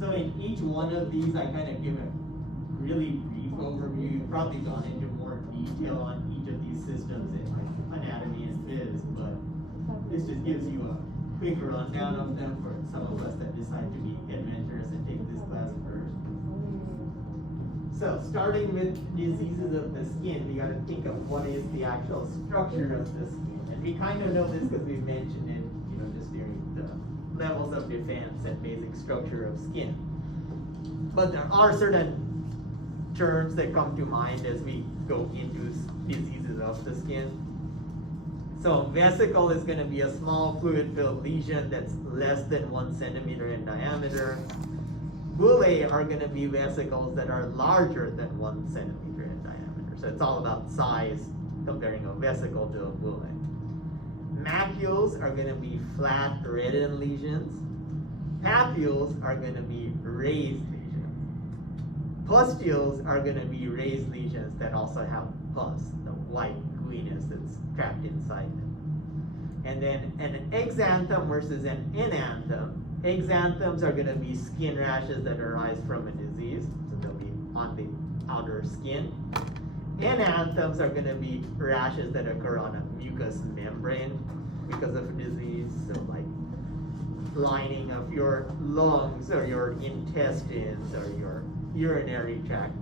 So in each one of these, I kind of give a really brief overview. You've probably gone into more detail on each of these systems in like anatomy and phys, but this just gives you a quick rundown of them for some of us that decide to be adventurous and take this class first. So starting with diseases of the skin, we got to think of what is the actual structure of the skin. And we kind of know this because we mentioned it, just during the levels of defense and basic structure of skin. But there are certain terms that come to mind as we go into diseases of the skin. So vesicle is going to be a small fluid-filled lesion that's less than 1 centimeter in diameter. Bullae are going to be vesicles that are larger than 1 centimeter in diameter. So it's all about size, comparing a vesicle to a bullae. Macules are going to be flat, reddened lesions. Papules are going to be raised lesions. Pustules are going to be raised lesions that also have pus, the white gooiness that's trapped inside them. And then an exanthem versus an enanthem. Exanthems are going to be skin rashes that arise from a disease, so they'll be on the outer skin. Enanthems are going to be rashes that occur on a mucous membrane because of a disease, so like lining of your lungs or your intestines or your urinary tract.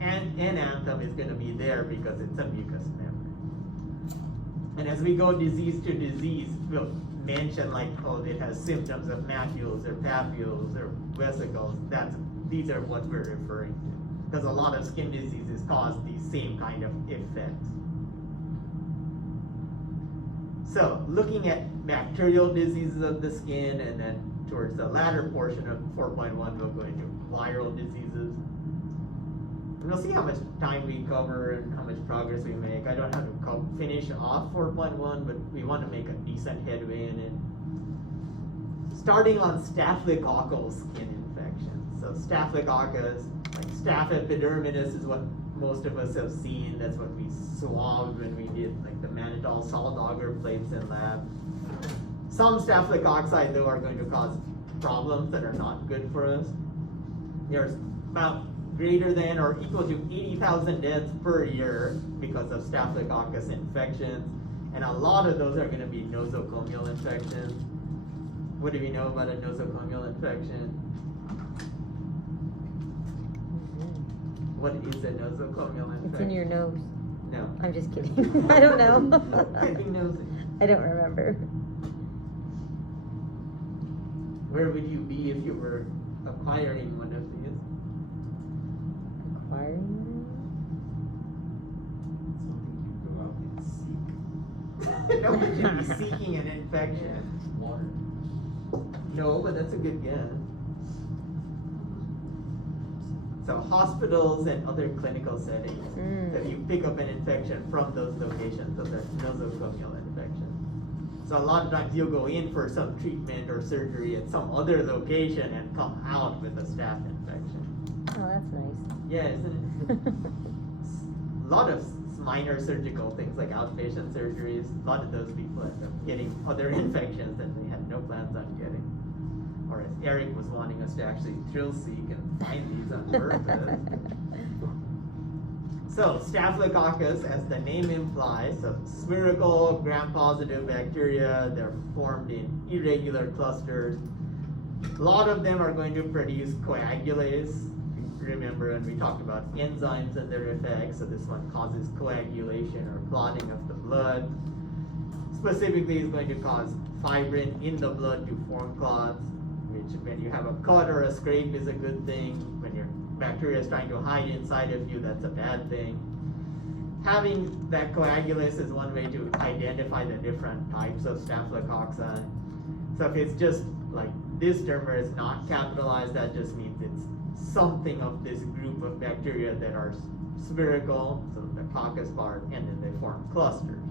And enanthem is going to be there because it's a mucous membrane. And as we go disease to disease, we'll mention like, oh, it has symptoms of macules or papules or vesicles. These are what we're referring to. Because a lot of skin diseases cause these same kind of effects. So, looking at bacterial diseases of the skin, and then towards the latter portion of 4.1, we'll go into viral diseases. And we'll see how much time we cover and how much progress we make. I don't have to finish off 4.1, but we want to make a decent headway in it. Starting on staphylococcal skin infections. So Staphylococcus, like Staph epidermidis is what most of us have seen. That's what we swabbed when we did like the mannitol solid auger plates in lab. Some staphylococci though are going to cause problems that are not good for us. There's about greater than or equal to 80,000 deaths per year because of Staphylococcus infections, and a lot of those are going to be nosocomial infections. What do we know about a nosocomial infection? What is a nosocomial infection? It's in your nose. No. I'm just kidding. I don't know. Getting nosy. I don't remember. Where would you be if you were acquiring one of these? Acquiring? Something you go out and seek. No, but you'd be seeking an infection. Water. No, but that's a good guess. So hospitals and other clinical settings, that you pick up an infection from those locations, so that's nosocomial infection. So a lot of times you'll go in for some treatment or surgery at some other location and come out with a staph infection. Oh, that's nice. Yeah, isn't it? A lot of minor surgical things like outpatient surgeries, a lot of those people end up getting other infections that they had no plans on getting. Or as Eric was wanting us to actually thrill seek and find these on purpose. So, Staphylococcus, as the name implies, so spherical gram-positive bacteria, they're formed in irregular clusters. A lot of them are going to produce coagulase. Remember when we talked about enzymes and their effects, so this one causes coagulation or clotting of the blood. Specifically, it's going to cause fibrin in the blood to form clots, which when you have a cut or a scrape is a good thing. When your bacteria is trying to hide inside of you, that's a bad thing. Having that coagulase is one way to identify the different types of staphylococci. So if it's just like this term where it's not capitalized, that just means it's something of this group of bacteria that are spherical, so the coccus part, and then they form clusters.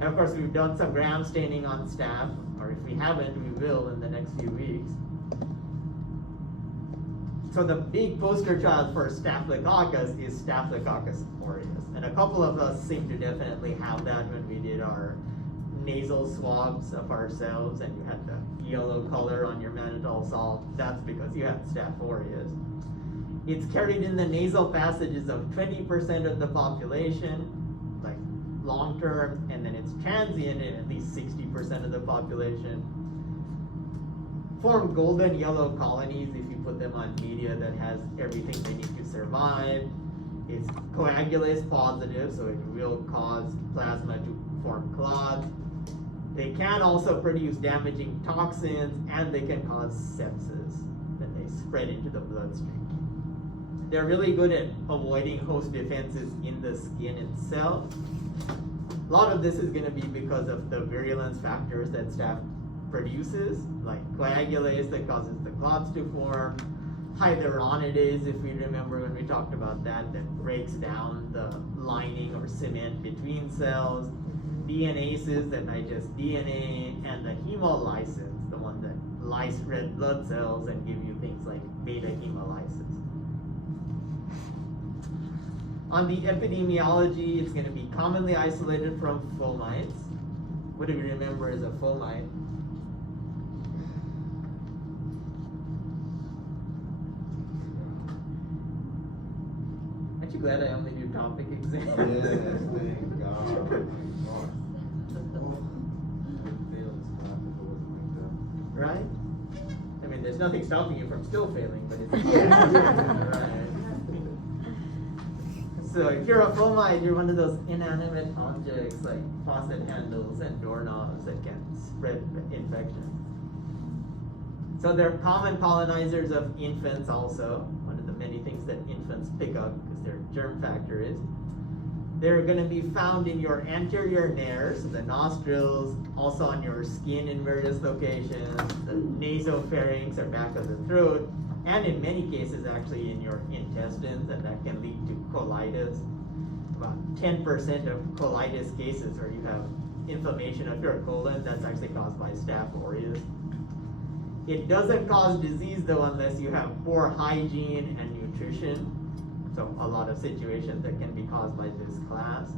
And of course, we've done some gram staining on staph, or if we haven't, we will in the next few weeks. So the big poster child for Staphylococcus is Staphylococcus aureus. And a couple of us seem to definitely have that when we did our nasal swabs of ourselves and you had the yellow color on your mannitol salt, that's because you had Staph aureus. It's carried in the nasal passages of 20% of the population, like long term, and then it's transient in at least 60% of the population. Form golden yellow colonies if you put them on media that has everything they need to survive. It's coagulase positive, so it will cause plasma to form clots. They can also produce damaging toxins, and they can cause sepsis when they spread into the bloodstream. They're really good at avoiding host defenses in the skin itself. A lot of this is going to be because of the virulence factors that staph produces, like coagulase that causes the clots to form, hyaluronidase, if we remember when we talked about that breaks down the lining or cement between cells, DNases that digest DNA, and the hemolysis, the one that lyse red blood cells and give you things like beta hemolysis. On the epidemiology, it's going to be commonly isolated from fomites. What do we remember as a fomite? Aren't you glad I only do topic exams? Yes, thank God. Right? I mean, there's nothing stopping you from still failing, but it's right. So if you're a fomite, you're one of those inanimate objects like faucet handles and doorknobs that can spread infection. So they're common colonizers of infants also, one of the many things that infants pick up because their germ factor is. They're going to be found in your anterior nares, so the nostrils, also on your skin in various locations, the nasopharynx or back of the throat, and in many cases actually in your intestines, and that can lead to colitis. About 10% of colitis cases where you have inflammation of your colon, that's actually caused by Staph aureus. It doesn't cause disease though unless you have poor hygiene and nutrition. So a lot of situations that can be caused by this class.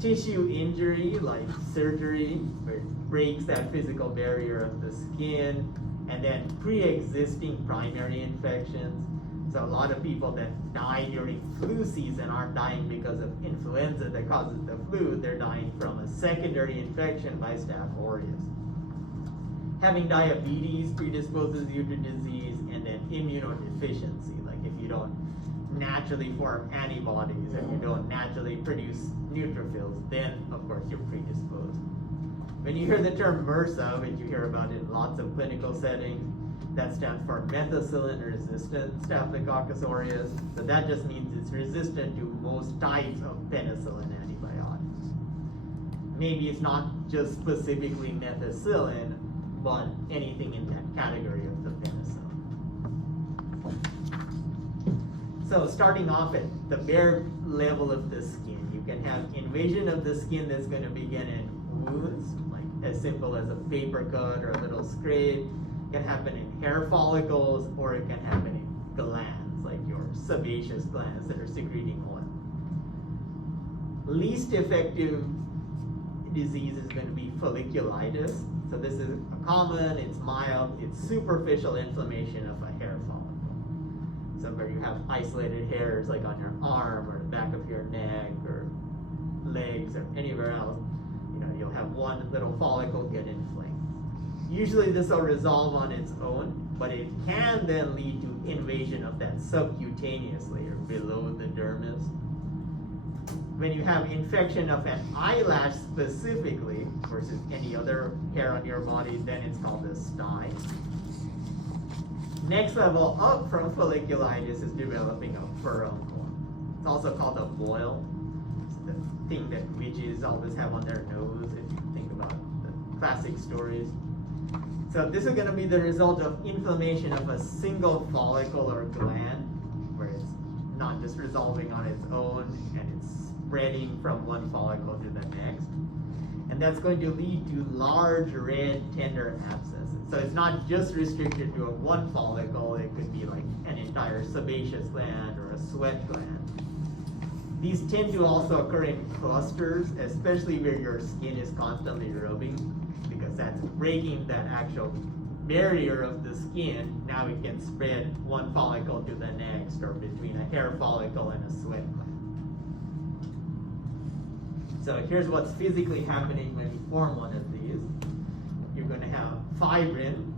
Tissue injury like surgery, where it breaks that physical barrier of the skin, and then pre-existing primary infections. So a lot of people that die during flu season aren't dying because of influenza that causes the flu, they're dying from a secondary infection by Staph aureus. Having diabetes predisposes you to disease, and then immunodeficiency, like if you don't naturally form antibodies and you don't naturally produce neutrophils, then of course you're predisposed. When you hear the term MRSA, which you hear about in lots of clinical settings, that stands for methicillin-resistant Staphylococcus aureus. So that just means it's resistant to most types of penicillin antibiotics. Maybe it's not just specifically methicillin, but anything in that category of the penicillin. So starting off at the bare level of the skin, you can have invasion of the skin that's going to begin in wounds, like as simple as a paper cut or a little scrape. It can happen in hair follicles, or it can happen in glands, like your sebaceous glands that are secreting oil. Least effective disease is going to be folliculitis. So this is common, it's mild, it's superficial inflammation of a hair follicle. So where you have isolated hairs like on your arm or the back of your neck or legs or anywhere else, you'll have one little follicle get inflamed. Usually this will resolve on its own, but it can then lead to invasion of that subcutaneous layer below the dermis. When you have infection of an eyelash specifically versus any other hair on your body, then it's called a stye. Next level up from folliculitis is developing a furuncle. It's also called a boil. It's the thing that witches always have on their nose if you think about the classic stories. So this is going to be the result of inflammation of a single follicle or gland, where it's not just resolving on its own and it's spreading from one follicle to the next. And that's going to lead to large red tender abscesses. So it's not just restricted to a one follicle, it could be like an entire sebaceous gland or a sweat gland. These tend to also occur in clusters, especially where your skin is constantly rubbing, because that's breaking that actual barrier of the skin. Now it can spread one follicle to the next, or between a hair follicle and a sweat gland. So here's what's physically happening when you form one of these. You're going to have fibrin,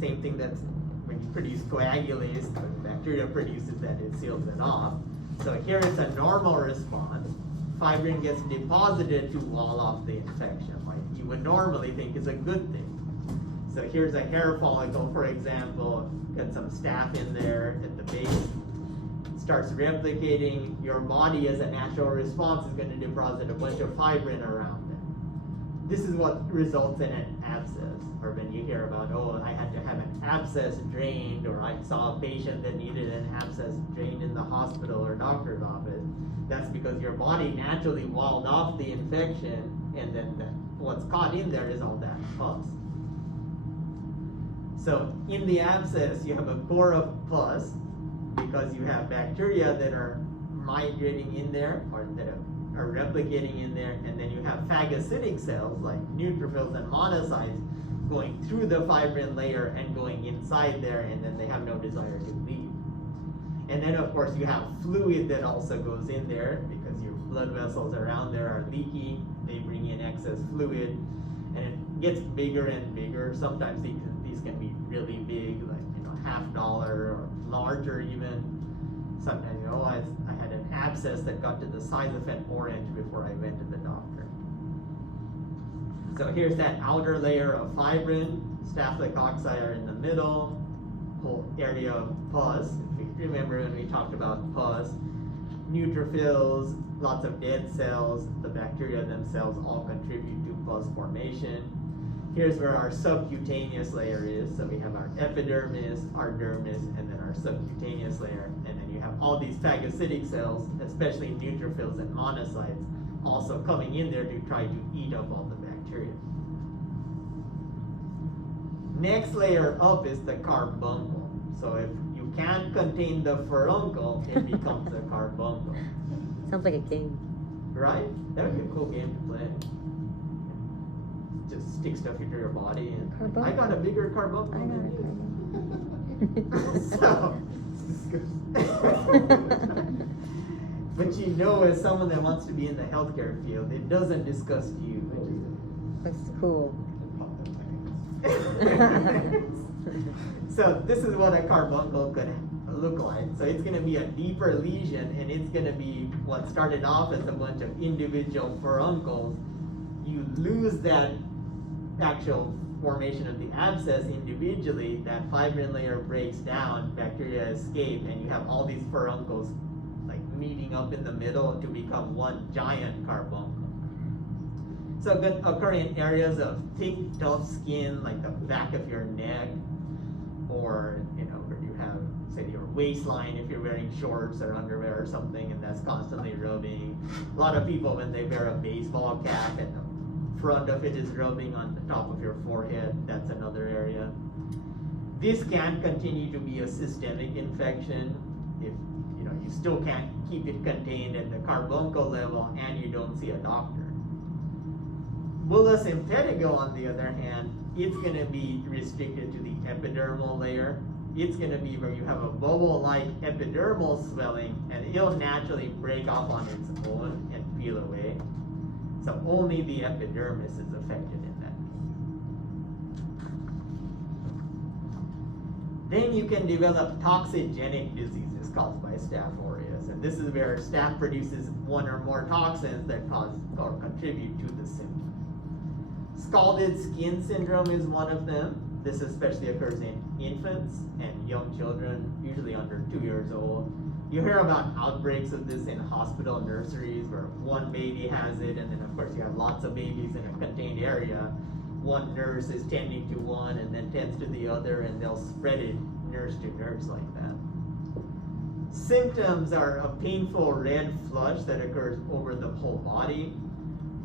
same thing that's when you produce coagulase, the bacteria produces that, it seals it off. So here it's a normal response. Fibrin gets deposited to wall off the infection, like you would normally think is a good thing. So here's a hair follicle, for example, got some staph in there at the base, starts replicating. Your body as a natural response is going to deposit a bunch of fibrin around it. This is what results in an abscess, or when you hear about, oh, I had to have an abscess drained, or I saw a patient that needed an abscess drained in the hospital or doctor's office. That's because your body naturally walled off the infection, and then what's caught in there is all that pus. So in the abscess, you have a core of pus because you have bacteria that are migrating in there, or that are replicating in there, and then you have phagocytic cells like neutrophils and monocytes going through the fibrin layer and going inside there, and then they have no desire to leave. And then of course you have fluid that also goes in there because your blood vessels around there are leaky, they bring in excess fluid, and it gets bigger and bigger. Sometimes these can be really big, like $50 or larger even. Sometimes I had an abscess that got to the size of an orange before I went to the doctor. So here's that outer layer of fibrin, staphylococci are in the middle, whole area of pus. If you remember when we talked about pus, neutrophils, lots of dead cells, the bacteria themselves all contribute to pus formation. Here's where our subcutaneous layer is. So we have our epidermis, our dermis, and then our subcutaneous layer. And then you have all these phagocytic cells, especially neutrophils and monocytes, also coming in there to try to eat up all the bacteria. Next layer up is the carbuncle. So if you can't contain the furuncle, it becomes a carbuncle. Sounds like a game. Right? That would be a cool game to play. Just stick stuff into your body, and Carbuncle. I got a bigger carbuncle I got than a you. So, but as someone that wants to be in the healthcare field, it doesn't disgust you. Looks cool. So this is what a carbuncle could look like. So it's going to be a deeper lesion, and it's going to be what started off as a bunch of individual furuncles. You lose that actual formation of the abscess individually, that fibrin layer breaks down, bacteria escape, and you have all these furuncles like meeting up in the middle to become one giant carbuncle. So it could occur in areas of thick, tough skin, like the back of your neck, or where you have, say, your waistline if you're wearing shorts or underwear or something, and that's constantly rubbing. A lot of people, when they wear a baseball cap and the front of it is rubbing on the top of your forehead, that's another area. This can continue to be a systemic infection if you still can't keep it contained at the carbuncle level and you don't see a doctor. Bullous impetigo, on the other hand, it's going to be restricted to the epidermal layer. It's going to be where you have a bubble-like epidermal swelling, and it'll naturally break off on its own and peel away. So only the epidermis is affected in that. Then you can develop toxigenic diseases caused by Staph aureus, and this is where staph produces one or more toxins that cause or contribute to the symptom. Scalded skin syndrome is one of them. This especially occurs in infants and young children, usually under 2 years old. You hear about outbreaks of this in hospital nurseries where one baby has it, and then of course you have lots of babies in a contained area. One nurse is tending to one and then tends to the other, and they'll spread it nurse to nurse like that. Symptoms are a painful red flush that occurs over the whole body.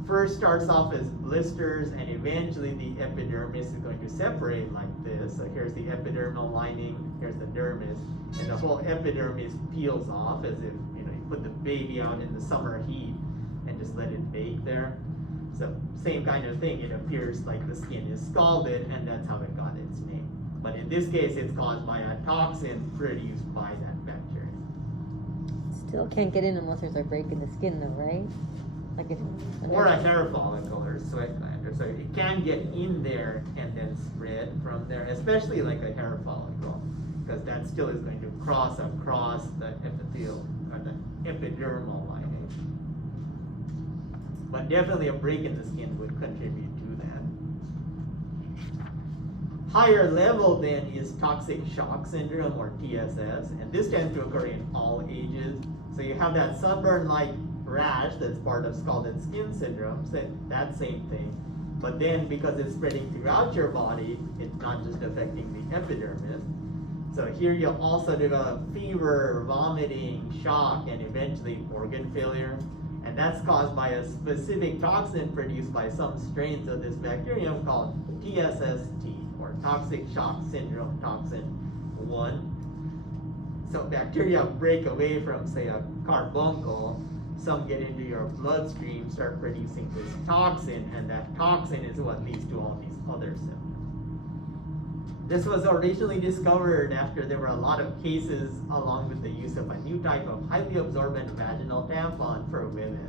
First starts off as blisters, and eventually the epidermis is going to separate like this. So here's the epidermal lining, here's the dermis, and the whole epidermis peels off as if you put the baby out in the summer heat and just let it bake there. So same kind of thing, it appears like the skin is scalded, and that's how it got its name. But in this case, it's caused by a toxin produced by that bacteria. Still can't get in unless there's a break in the skin, though, right? Like if. Or a hair follicle or sweat gland, or so it can get in there and then spread from there, especially like a hair follicle, because that still is going to cross across the epithelial or the epidermal lining. But definitely a break in the skin would contribute to that. Higher level then is toxic shock syndrome, or TSS, and this tends to occur in all ages. So you have that sunburn-like rash that's part of scalded skin syndrome, so that same thing. But then because it's spreading throughout your body, it's not just affecting the epidermis. So here you'll also develop fever, vomiting, shock, and eventually organ failure. And that's caused by a specific toxin produced by some strains of this bacterium called TSST, or toxic shock syndrome toxin 1. So bacteria break away from, say, a carbuncle. Some get into your bloodstream, start producing this toxin, and that toxin is what leads to all these other symptoms. This was originally discovered after there were a lot of cases along with the use of a new type of highly absorbent vaginal tampon for women.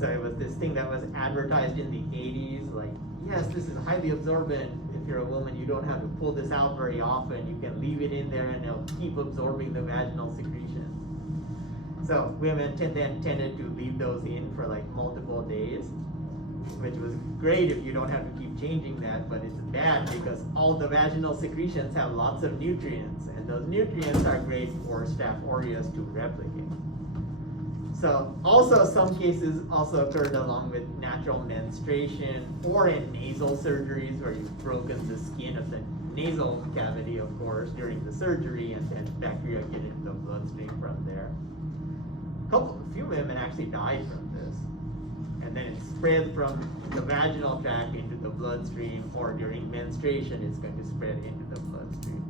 So it was this thing that was advertised in the 80s, like, yes, this is highly absorbent. If you're a woman, you don't have to pull this out very often. You can leave it in there and it'll keep absorbing the vaginal secretions. So women tended to leave those in for like multiple days, which was great if you don't have to keep changing that, but it's bad because all the vaginal secretions have lots of nutrients, and those nutrients are great for Staph aureus to replicate. So also some cases also occurred along with natural menstruation or in nasal surgeries where you've broken the skin of the nasal cavity, of course, during the surgery, and then bacteria get into the bloodstream from there. A few women actually died from this. And then it spread from the vaginal tract into the bloodstream, or during menstruation it's going to spread into the bloodstream.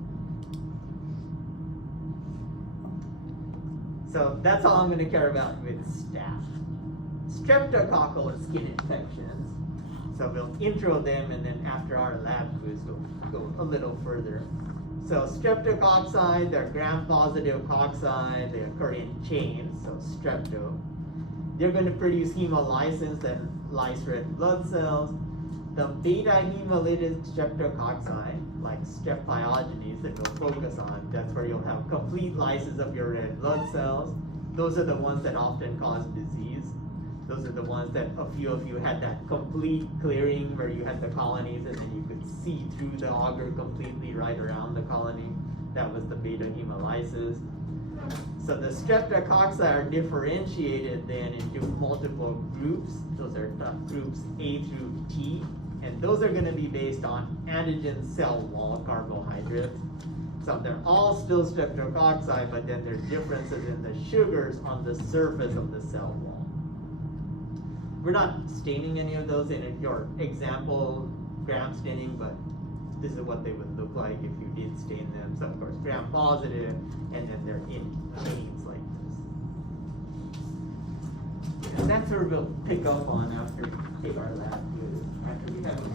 So that's all I'm going to care about with staph. Streptococcal skin infections. So we'll intro them, and then after our lab quiz we'll go a little further. So streptococci, they're gram-positive cocci, they occur in chains, so strepto. They're going to produce hemolysins and lyse red blood cells. The beta-hemolytic streptococci, like Strep pyogenes that we'll focus on, that's where you'll have complete lysis of your red blood cells. Those are the ones that often cause disease. Those are the ones that a few of you had that complete clearing where you had the colonies and then you could see through the auger completely right around the colony. That was the beta hemolysis. So the streptococci are differentiated then into multiple groups. Those are groups A through T, and those are going to be based on antigen cell wall carbohydrates. So they're all still streptococci, but then there's differences in the sugars on the surface of the cell wall. We're not staining any of those in your example gram staining, but this is what they would look like if you did stain them. So of course gram positive, and then they're in chains like this. And that's where we'll pick up on after we take our lab quiz, after we have a